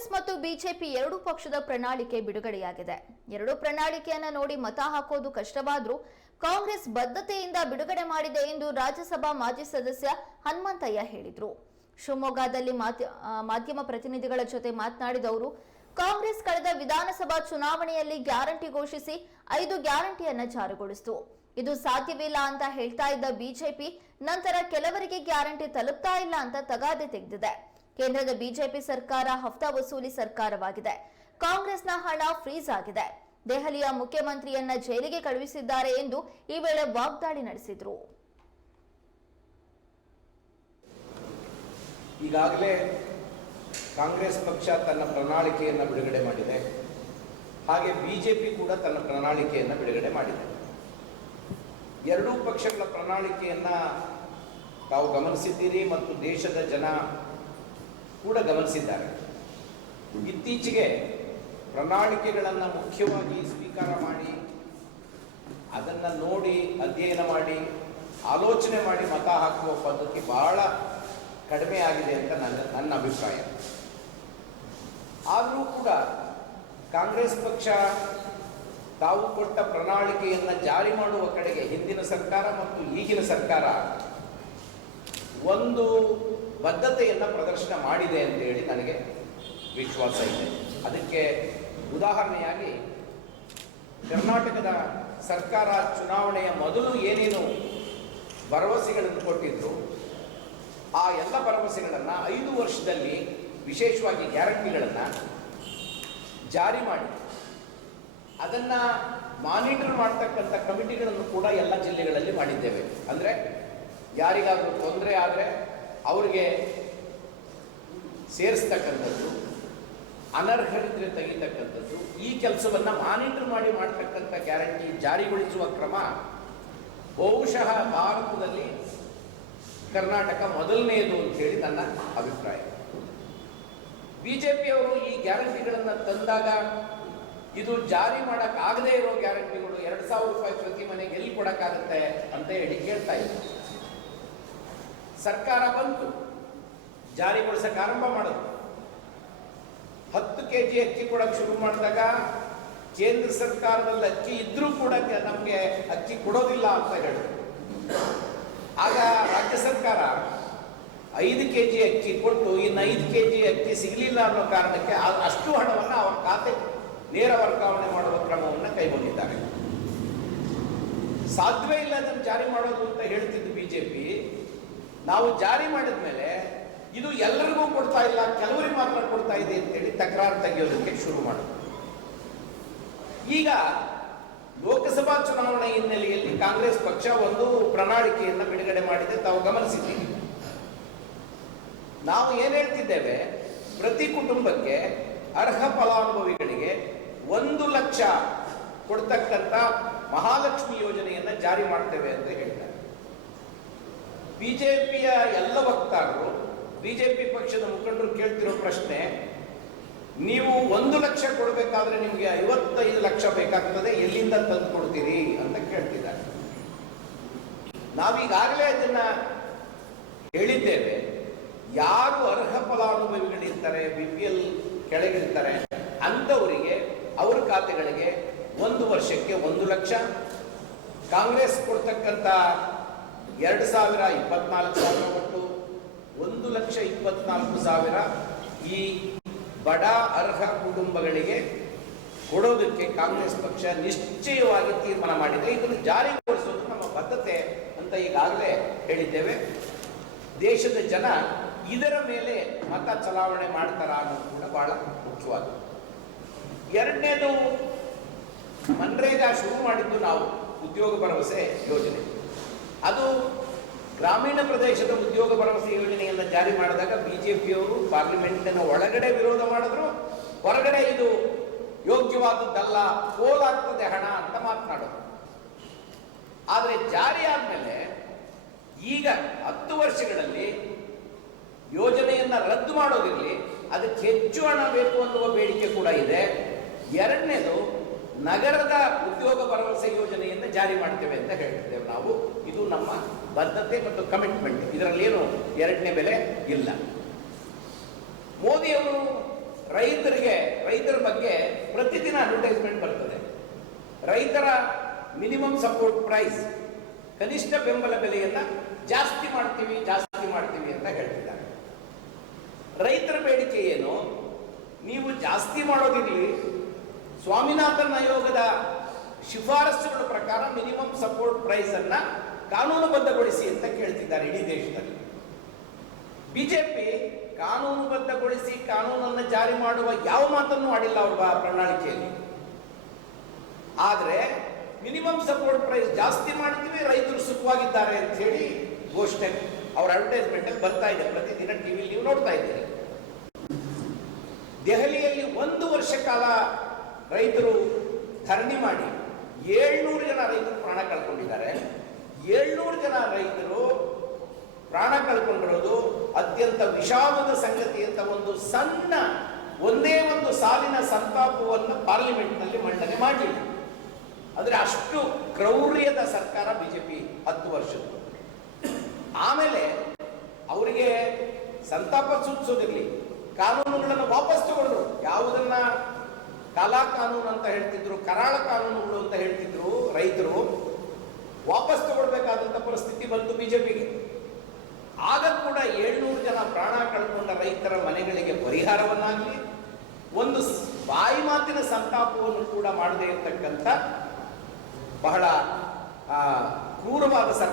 ಕಾಂಗ್ರೆಸ್ ಮತ್ತು ಬಿಜೆಪಿ ಎರಡೂ ಪಕ್ಷದ ಪ್ರಣಾಳಿಕೆ ಬಿಡುಗಡೆಯಾಗಿದೆ. ಎರಡೂ ಪ್ರಣಾಳಿಕೆಯನ್ನ ನೋಡಿ ಮತ ಹಾಕೋದು ಕಷ್ಟವಾದರೂ ಕಾಂಗ್ರೆಸ್ ಬದ್ಧತೆಯಿಂದ ಬಿಡುಗಡೆ ಮಾಡಿದೆ ಎಂದು ರಾಜ್ಯಸಭಾ ಮಾಜಿ ಸದಸ್ಯ ಹನುಮಂತಯ್ಯ ಹೇಳಿದ್ರು. ಶಿವಮೊಗ್ಗದಲ್ಲಿ ಮಾಧ್ಯ- ಮಾಧ್ಯಮ ಪ್ರತಿನಿಧಿಗಳ ಜೊತೆ ಮಾತನಾಡಿದ ಅವರು ಕಾಂಗ್ರೆಸ್ ಕಳೆದ ವಿಧಾನಸಭಾ ಚುನಾವಣೆಯಲ್ಲಿ ಗ್ಯಾರಂಟಿ ಘೋಷಿಸಿ ಐದು ಗ್ಯಾರಂಟಿಯನ್ನ ಜಾರಿಗೊಳಿಸಿತು. ಇದು ಸಾಧ್ಯವಿಲ್ಲ ಅಂತ ಹೇಳ್ತಾ ಇದ್ದ ಬಿಜೆಪಿ ನಂತರ ಕೆಲವರಿಗೆ ಗ್ಯಾರಂಟಿ ತಲುಪ್ತಾ ಇಲ್ಲ ಅಂತ ತಗಾದೆ ತೆಗೆದಿದೆ. ಕೇಂದ್ರದ ಬಿಜೆಪಿ ಸರ್ಕಾರ ಹಫ್ತಾ ವಸೂಲಿ ಸರ್ಕಾರವಾಗಿದೆ. ಕಾಂಗ್ರೆಸ್ನ ಹಣ ಫ್ರೀಸ್ ಆಗಿದೆ. ದೆಹಲಿಯ ಮುಖ್ಯಮಂತ್ರಿಯನ್ನ ಜೈಲಿಗೆ ಕಳುಹಿಸಿದ್ದಾರೆ ಎಂದು ಈ ವೇಳೆ ವಾಗ್ದಾಳಿ ನಡೆಸಿದ್ರು. ಈಗಾಗಲೇ ಕಾಂಗ್ರೆಸ್ ಪಕ್ಷ ತನ್ನ ಪ್ರಣಾಳಿಕೆಯನ್ನು ಬಿಡುಗಡೆ ಮಾಡಿದೆ. ಹಾಗೆ ಬಿಜೆಪಿ ಕೂಡ ತನ್ನ ಪ್ರಣಾಳಿಕೆಯನ್ನು ಬಿಡುಗಡೆ ಮಾಡಿದೆ. ಎರಡೂ ಪಕ್ಷಗಳ ಪ್ರಣಾಳಿಕೆಯನ್ನು ತಾವು ಗಮನಿಸಿದ್ದೀರಿ ಮತ್ತು ದೇಶದ ಜನ ಕೂಡ ಗಮನಿಸಿದ್ದಾರೆ. ಇತ್ತೀಚೆಗೆ ಪ್ರಣಾಳಿಕೆಗಳನ್ನು ಮುಖ್ಯವಾಗಿ ಸ್ವೀಕಾರ ಮಾಡಿ, ಅದನ್ನು ನೋಡಿ, ಅಧ್ಯಯನ ಮಾಡಿ, ಆಲೋಚನೆ ಮಾಡಿ ಮತ ಹಾಕುವ ಪದ್ಧತಿ ಬಹಳ ಕಡಿಮೆ ಆಗಿದೆ ಅಂತ ನನ್ನ ನನ್ನ ಅಭಿಪ್ರಾಯ. ಆದರೂ ಕೂಡ ಕಾಂಗ್ರೆಸ್ ಪಕ್ಷ ತಾವು ಕೊಟ್ಟ ಪ್ರಣಾಳಿಕೆಯನ್ನು ಜಾರಿ ಮಾಡುವ ಕಡೆಗೆ ಹಿಂದಿನ ಸರ್ಕಾರ ಮತ್ತು ಈಗಿನ ಸರ್ಕಾರ ಒಂದು ಬದ್ಧತೆಯನ್ನು ಪ್ರದರ್ಶನ ಮಾಡಿದೆ ಅಂತೇಳಿ ನನಗೆ ವಿಶ್ವಾಸ ಇದೆ. ಅದಕ್ಕೆ ಉದಾಹರಣೆಯಾಗಿ ಕರ್ನಾಟಕದ ಸರ್ಕಾರ ಚುನಾವಣೆಯ ಮೊದಲು ಏನೇನು ಭರವಸೆಗಳನ್ನು ಕೊಟ್ಟಿದ್ದರು ಆ ಎಲ್ಲ ಭರವಸೆಗಳನ್ನು ಐದು ವರ್ಷದಲ್ಲಿ ವಿಶೇಷವಾಗಿ ಗ್ಯಾರಂಟಿಗಳನ್ನು ಜಾರಿ ಮಾಡಿ ಅದನ್ನು ಮಾನಿಟರ್ ಮಾಡ್ತಕ್ಕಂಥ ಕಮಿಟಿಗಳನ್ನು ಕೂಡ ಎಲ್ಲ ಜಿಲ್ಲೆಗಳಲ್ಲಿ ಮಾಡಿದ್ದೇವೆ. ಅಂದರೆ ಯಾರಿಗಾದರೂ ತೊಂದರೆ ಆದರೆ ಅವರಿಗೆ ಸೇರಿಸ್ತಕ್ಕಂಥದ್ದು, ಅನರ್ಹರಿದ್ರೆ ತೆಗಿತಕ್ಕಂಥದ್ದು, ಈ ಕೆಲಸವನ್ನು ಮಾನಿಟರ್ ಮಾಡಿ ಮಾಡ್ತಕ್ಕಂಥ ಗ್ಯಾರಂಟಿ ಜಾರಿಗೊಳಿಸುವ ಕ್ರಮ ಬಹುಶಃ ಭಾರತದಲ್ಲಿ ಕರ್ನಾಟಕ ಮೊದಲನೆಯದು ಅಂತೇಳಿ ನನ್ನ ಅಭಿಪ್ರಾಯ. ಬಿ ಜೆ ಪಿಯವರು ಈ ಗ್ಯಾರಂಟಿಗಳನ್ನು ತಂದಾಗ ಇದು ಜಾರಿ ಮಾಡೋಕ್ಕಾಗದೇ ಇರೋ ಗ್ಯಾರಂಟಿಗಳು ಎರಡು ಸಾವಿರ ರೂಪಾಯಿ ಪ್ರತಿ ಮನೆಗೆ ಎಲ್ಲಿ ಕೊಡೋಕ್ಕಾಗುತ್ತೆ ಅಂತ ಹೇಳಿ ಕೇಳ್ತಾ ಇದ್ದಾರೆ ಸರ್ಕಾರ ಬಂತು. ಜಾರಿಗೊಳಿಸಕ್ಕೆ ಆರಂಭ ಮಾಡೋದು. ಹತ್ತು ಕೆ ಜಿ ಅಕ್ಕಿ ಕೊಡಕ್ಕೆ ಶುರು ಮಾಡಿದಾಗ ಕೇಂದ್ರ ಸರ್ಕಾರದಲ್ಲಿ ಅಕ್ಕಿ ಇದ್ರೂ ಕೂಡ ನಮಗೆ ಅಕ್ಕಿ ಕೊಡೋದಿಲ್ಲ ಅಂತ ಹೇಳಿದ್ರು. ಆಗ ರಾಜ್ಯ ಸರ್ಕಾರ ಐದು ಕೆ ಜಿ ಅಕ್ಕಿ ಕೊಟ್ಟು ಇನ್ನು ಐದು ಕೆ ಜಿ ಅಕ್ಕಿ ಸಿಗಲಿಲ್ಲ ಅನ್ನೋ ಕಾರಣಕ್ಕೆ ಅಷ್ಟು ಹಣವನ್ನು ಅವರ ಖಾತೆ ನೇರ ವರ್ಗಾವಣೆ ಮಾಡುವ ಕ್ರಮವನ್ನು ಕೈಗೊಂಡಿದ್ದಾರೆ. ಸಾಧ್ಯವೇ ಇಲ್ಲ ಅದನ್ನು ಜಾರಿ ಮಾಡೋದು ಅಂತ ಹೇಳ್ತಿದ್ದು ಬಿಜೆಪಿ. ನಾವು ಜಾರಿ ಮಾಡಿದ ಮೇಲೆ ಇದು ಎಲ್ಲರಿಗೂ ಕೊಡ್ತಾ ಇಲ್ಲ, ಕೆಲವರಿಗೆ ಮಾತ್ರ ಕೊಡ್ತಾ ಇದೆ ಅಂತೇಳಿ ತಕರಾರು ತೆಗೆಯೋದಕ್ಕೆ ಶುರು ಮಾಡಿದ್ರು. ಈಗ ಲೋಕಸಭಾ ಚುನಾವಣೆ ಹಿನ್ನೆಲೆಯಲ್ಲಿ ಕಾಂಗ್ರೆಸ್ ಪಕ್ಷ ಒಂದು ಪ್ರಣಾಳಿಕೆಯನ್ನು ಬಿಡುಗಡೆ ಮಾಡಿದೆ ತಾವು ಗಮನಿಸಿದ್ದೀವಿ ನಾವು ಏನ್ ಹೇಳ್ತಿದ್ದೇವೆ? ಪ್ರತಿ ಕುಟುಂಬಕ್ಕೆ ಅರ್ಹ ಫಲಾನುಭವಿಗಳಿಗೆ ಒಂದು ಲಕ್ಷ ಕೊಡ್ತಕ್ಕಂಥ ಮಹಾಲಕ್ಷ್ಮಿ ಯೋಜನೆಯನ್ನ ಜಾರಿ ಮಾಡ್ತೇವೆ ಅಂತ ಹೇಳ್ತಾರೆ. ಬಿಜೆಪಿಯ ಎಲ್ಲ ವಕ್ತಾರರು, ಬಿಜೆಪಿ ಪಕ್ಷದ ಮುಖಂಡರು ಕೇಳ್ತಿರೋ ಪ್ರಶ್ನೆ, ನೀವು ಒಂದು ಲಕ್ಷ ಕೊಡಬೇಕಾದ್ರೆ ನಿಮಗೆ ಐವತ್ತೈದು ಲಕ್ಷ ಬೇಕಾಗ್ತದೆ, ಎಲ್ಲಿಂದ ತಂದು ಕೊಡ್ತೀರಿ ಅಂತ ಕೇಳ್ತಿದ್ದಾರೆ. ನಾವೀಗಾಗಲೇ ಅದನ್ನ ಹೇಳಿದ್ದೇವೆ. ಯಾರು ಅರ್ಹ ಫಲಾನುಭವಿಗಳಿರ್ತಾರೆ ಬಿ ಪಿ ಎಲ್ ಕೆಳಗಿರ್ತಾರೆ, ಅಂಥವರಿಗೆ ಅವ್ರ ಖಾತೆಗಳಿಗೆ ಒಂದು ವರ್ಷಕ್ಕೆ ಒಂದು ಲಕ್ಷ, ಕಾಂಗ್ರೆಸ್ ಕೊಡ್ತಕ್ಕಂಥ ಎರಡು ಸಾವಿರ ಇಪ್ಪತ್ನಾಲ್ಕು ಸಾವಿರ ಒಟ್ಟು ಒಂದು ಲಕ್ಷ ಇಪ್ಪತ್ನಾಲ್ಕು ಸಾವಿರ ಈ ಬಡ ಅರ್ಹ ಕುಟುಂಬಗಳಿಗೆ ಕೊಡೋದಕ್ಕೆ ಕಾಂಗ್ರೆಸ್ ಪಕ್ಷ ನಿಶ್ಚಯವಾಗಿ ತೀರ್ಮಾನ ಮಾಡಿದೆ. ಇದನ್ನು ಜಾರಿಗೊಳಿಸೋದು ನಮ್ಮ ಬದ್ಧತೆ ಅಂತ ಈಗಾಗಲೇ ಹೇಳಿದ್ದೇವೆ. ದೇಶದ ಜನ ಇದರ ಮೇಲೆ ಮತ ಚಲಾವಣೆ ಮಾಡ್ತಾರ ಅನ್ನೋದು ಕೂಡ ಬಹಳ ಮುಖ್ಯವಾದ ಎರಡನೇದು, ಮನ್ರೇಗಾ ಶುರು ಮಾಡಿದ್ದು ನಾವು ಉದ್ಯೋಗ ಭರವಸೆ ಯೋಜನೆ. ಅದು ಗ್ರಾಮೀಣ ಪ್ರದೇಶದ ಉದ್ಯೋಗ ಭರವಸೆ ಯೋಜನೆಯನ್ನು ಜಾರಿ ಮಾಡಿದಾಗ ಬಿ ಜೆ ಪಿಯವರು ಪಾರ್ಲಿಮೆಂಟಿನ ಒಳಗಡೆ ವಿರೋಧ ಮಾಡಿದ್ರು. ಹೊರಗಡೆ ಇದು ಯೋಗ್ಯವಾದದ್ದಲ್ಲ ಪೋಲಾಗ್ತದೆ ಹಣ ಅಂತ ಮಾತನಾಡೋದು. ಆದರೆ ಜಾರಿ ಆದಮೇಲೆ ಈಗ ಹತ್ತು ವರ್ಷಗಳಲ್ಲಿ ಯೋಜನೆಯನ್ನು ರದ್ದು ಮಾಡೋದಿರಲಿ, ಅದಕ್ಕೆ ಹೆಚ್ಚು ಹಣ ಬೇಕು ಅನ್ನುವ ಬೇಡಿಕೆ ಕೂಡ ಇದೆ. ಎರಡನೇದು ನಗರದ ಉದ್ಯೋಗ ಭರವಸೆ ಯೋಜನೆಯನ್ನು ಜಾರಿ ಮಾಡ್ತೇವೆ ಅಂತ ಹೇಳ್ತಿದ್ದೇವೆ ನಾವು. ಇದು ನಮ್ಮ ಬದ್ಧತೆ ಮತ್ತು ಕಮಿಟ್ಮೆಂಟ್ ಇದರಲ್ಲಿ ಏನು ಎರಡನೇ ಬೆಲೆ? ಇಲ್ಲ. ಮೋದಿಯವರು ರೈತರಿಗೆ, ರೈತರ ಬಗ್ಗೆ ಪ್ರತಿದಿನ ಅಡ್ವರ್ಟೈಸ್ಮೆಂಟ್ ಬರ್ತದೆ. ರೈತರ ಮಿನಿಮಮ್ ಸಪೋರ್ಟ್ ಪ್ರೈಸ್ ಕನಿಷ್ಠ ಬೆಂಬಲ ಬೆಲೆಯನ್ನ ಜಾಸ್ತಿ ಮಾಡ್ತೀವಿ ಜಾಸ್ತಿ ಮಾಡ್ತೀವಿ ಅಂತ ಹೇಳ್ತಿದ್ದಾರೆ. ರೈತರ ಬೇಡಿಕೆ ಏನು? ನೀವು ಜಾಸ್ತಿ ಮಾಡೋದಿರಲಿ ಸ್ವಾಮಿನಾಥನ್ ಆಯೋಗದ ಶಿಫಾರಸುಗಳ ಪ್ರಕಾರ ಮಿನಿಮಮ್ ಸಪೋರ್ಟ್ ಪ್ರೈಸ್ ಅನ್ನ ಕಾನೂನುಬದ್ಧಗೊಳಿಸಿ ಅಂತ ಕೇಳ್ತಿದ್ದಾರೆ ಇಡೀ ದೇಶದಲ್ಲಿ. ಬಿಜೆಪಿ ಕಾನೂನುಬದ್ಧಗೊಳಿಸಿ ಕಾನೂನನ್ನು ಜಾರಿ ಮಾಡುವ ಯಾವ ಮಾತನ್ನು ಆಡಿಲ್ಲ ಅವರು ಪ್ರಣಾಳಿಕೆಯಲ್ಲಿ. ಆದರೆ ಮಿನಿಮಮ್ ಸಪೋರ್ಟ್ ಪ್ರೈಸ್ ಜಾಸ್ತಿ ಮಾಡ್ತೀವಿ ರೈತರು ಸುಖವಾಗಿದ್ದಾರೆ ಅಂತ ಹೇಳಿ ಘೋಷಣೆ, ಅವ್ರ ಅಡ್ವರ್ಟೈಸ್ಮೆಂಟ್ ಅಲ್ಲಿ ಬರ್ತಾ ಇದೆ. ಪ್ರತಿದಿನ ಟಿವಿ ನೀವು ನೋಡ್ತಾ ಇದ್ದೀರಿ. ದೆಹಲಿಯಲ್ಲಿ ಒಂದು ವರ್ಷ ಕಾಲ ರೈತರು ಧರಣಿ ಮಾಡಿ ಏಳ್ನೂರು ಜನ ರೈತರು ಪ್ರಾಣ ಕಳ್ಕೊಂಡಿದ್ದಾರೆ. ಏಳ್ನೂರು ಜನ ರೈತರು ಪ್ರಾಣ ಕಳ್ಕೊಂಡಿರೋದು ಅತ್ಯಂತ ವಿಷಾದದ ಸಂಗತಿ ಅಂತ ಒಂದು ಸಣ್ಣ ಒಂದೇ ಒಂದು ಸಾಲಿನ ಸಂತಾಪವನ್ನು ಪಾರ್ಲಿಮೆಂಟ್ನಲ್ಲಿ ಮಂಡನೆ ಮಾಡಲಿಲ್ಲ ಅಂದ್ರೆ ಅಷ್ಟು ಕ್ರೌರ್ಯದ ಸರ್ಕಾರ ಬಿಜೆಪಿ ಹತ್ತು ವರ್ಷದ್ದು. ಆಮೇಲೆ ಅವರಿಗೆ ಸಂತಾಪ ಸೂಚಿಸೋದಿರಲಿ. ಕಾನೂನುಗಳನ್ನು ವಾಪಸ್ ತಗೊಂಡ್ರು. ಯಾವುದನ್ನ ಕಾಲಾ ಕಾನೂನು ಅಂತ ಹೇಳ್ತಿದ್ರು ಕರಾಳ ಕಾನೂನುಗಳು ಅಂತ ಹೇಳ್ತಿದ್ರು ರೈತರು, ವಾಪಸ್ ತಗೊಳ್ಬೇಕಾದಂತ ಪರಿಸ್ಥಿತಿ ಬಂತು ಬಿಜೆಪಿಗೆ. ಆಗ ಕೂಡ ಏಳ್ನೂರು ಜನ ಪ್ರಾಣ ಕಳ್ಕೊಂಡ ರೈತರ ಮನೆಗಳಿಗೆ ಪರಿಹಾರವನ್ನಾಗಲಿ, ಒಂದು ಬಾಯಿ ಮಾತಿನ ಸಂತಾಪವನ್ನು ಕೂಡ ಮಾಡದೇ ಇರತಕ್ಕಂಥ ಬಹಳ ಕ್ರೂರವಾದ ಸರ್ಕಾರ